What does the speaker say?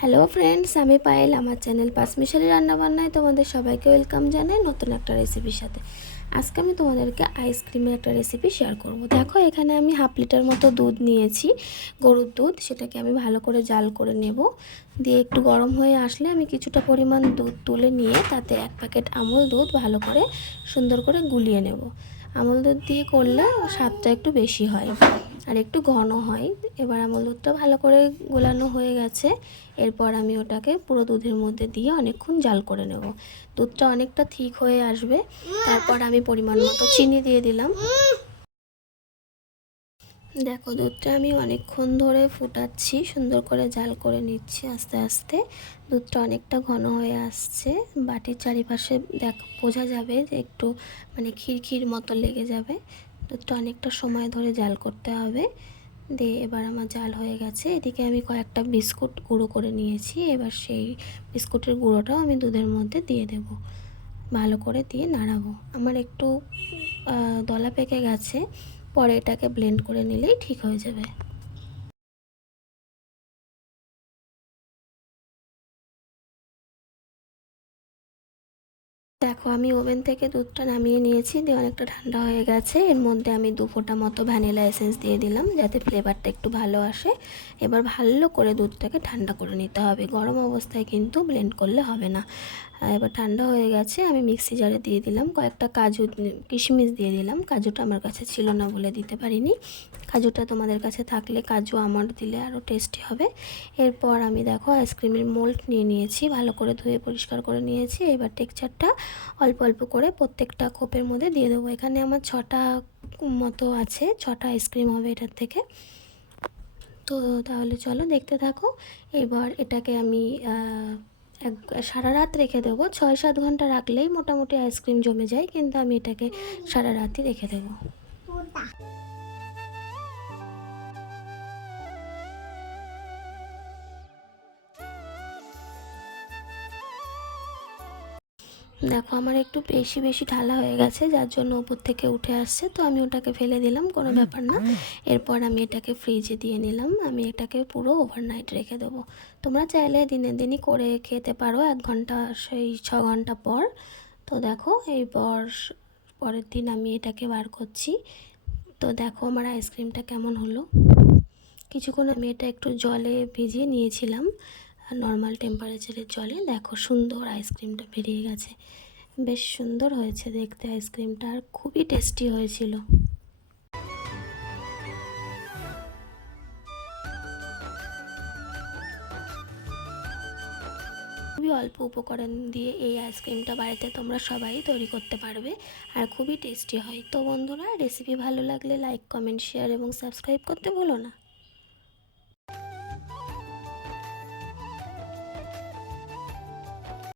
Hello friends, আমি পায়েল। আমার channel পাঁচমিশালি রান্নাবান্নায় তোমাদের সবাইকে ওয়েলকাম জানাই নতুন একটা রেসিপির সাথে। আজকে আমি তোমাদেরকে আইসক্রিমের একটা রেসিপি শেয়ার করব। দেখো, এখানে আমি হাফ লিটার মতো দুধ নিয়েছি, গরুর দুধ। সেটাকে আমি ভালো করে জাল করে নেব। দিয়ে একটু গরম হয়ে আসলে আমি কিছুটা পরিমাণ দুধ তুলে নিয়ে তাতে 1 প্যাকেট আমুল দুধ ভালো করে সুন্দর করে গুলিয়ে নেব। আমুল দুধ দিয়ে করলে স্বাদটা একটু বেশি হয় আর একটু ঘন হয়। এবার আমুল দুধটা ভালো করে গোলানো হয়ে গেছে। এরপর আমি ওটাকে পুরো দুধের মধ্যে দিয়ে অনেকক্ষণ জাল করে নেব। দুধটা অনেকটা ঠিক হয়ে আসবে। তারপর আমি পরিমাণ মতো চিনি দিয়ে দিলাম। দেখো, দুধটা আমি অনেকক্ষণ ধরে ফুটাচ্ছি, সুন্দর করে জাল করে নিচ্ছি আস্তে আস্তে। দুধটা অনেকটা ঘন হয়ে আসছে। বাটির চারিপাশে বোঝা যাবে যে একটু ক্ষীর মতো লেগে যাবে। দুধটা অনেকটা সময় ধরে জাল করতে হবে। দিয়ে এবার আমার জাল হয়ে গেছে। এদিকে আমি কয়েকটা বিস্কুট গুঁড়ো করে নিয়েছি। এবার সেই বিস্কুটের গুঁড়োটাও আমি দুধের মধ্যে দিয়ে দেব। ভালো করে দিয়ে নাড়াবো। আমার একটু দলা পেকে গেছে, পরে এটাকে ব্লেন্ড করে নিলেই ঠিক হয়ে যাবে। দেখো, আমি ওভেন থেকে দুধটা নামিয়ে নিয়েছি, দিয়ে অনেকটা ঠান্ডা হয়ে গেছে। এর মধ্যে আমি 2 ফোঁটা মতো ভ্যানিলা এসেন্স দিয়ে দিলাম, যাতে ফ্লেভারটা একটু ভালো আসে। এবার ভালো করে দুধটাকে ঠান্ডা করে নিতে হবে, গরম অবস্থায় কিন্তু ব্লেন্ড করলে হবে না। এবার ঠান্ডা হয়ে গেছে। আমি মিক্সি জারে দিয়ে দিলাম কয়েকটা কাজু, কিশমিশ দিয়ে দিলাম। কাজুটা আমার কাছে ছিল না বলে দিতে পারিনি। কাজুটা তোমাদের কাছে থাকলে কাজু আমন্ড দিলে আরও টেস্টি হবে। এরপর আমি দেখো আইসক্রিমের মোল্ড নিয়ে নিয়েছি, ভালো করে ধুয়ে পরিষ্কার করে নিয়েছি। এবার টেক্সচারটা অল্প অল্প করে প্রত্যেকটা কোপের মধ্যে দিয়ে দেবো। এখানে আমার 6টা মতো আছে, 6টা আইসক্রিম হবে এটার থেকে। তো তাহলে চলো দেখতে থাকো। এবার এটাকে আমি সারা রাত রেখে দেবো। 6-7 ঘন্টা রাখলেই মোটামুটি আইসক্রিম জমে যায়, কিন্তু আমি এটাকে সারা রাতই রেখে দেবো। দেখো, আমার একটু বেশি বেশি ঢালা হয়ে গেছে, যার জন্য উপর থেকে উঠে আসছে। তো আমি ওটাকে ফেলে দিলাম, কোনো ব্যাপার না। এরপর আমি এটাকে ফ্রিজে দিয়ে নিলাম। আমি এটাকে পুরো ওভারনাইট রেখে দেবো। তোমরা চাইলে দিনের দিনই করে খেতে পারো, 1 ঘন্টা সেই 6 ঘন্টা পর। তো দেখো, পরের দিন আমি এটাকে বার করছি। তো দেখো আমার আইসক্রিমটা কেমন হলো। কিছুক্ষণ আমি এটা একটু জলে ভিজিয়ে নিয়েছিলাম, নর্মাল টেম্পারেচারের জলে। দেখো, সুন্দর আইসক্রিমটা বেরিয়ে গেছে। বেশ সুন্দর হয়েছে দেখতে আইসক্রিমটা, আর খুবই টেস্টি হয়েছিল। খুবই অল্প উপকরণ দিয়ে এই আইসক্রিমটা বাড়িতে তোমরা সবাই তৈরি করতে পারবে, আর খুবই টেস্টি হয়। তো বন্ধুরা, রেসিপি ভালো লাগলে লাইক, কমেন্ট, শেয়ার এবং সাবস্ক্রাইব করতে ভুলো না।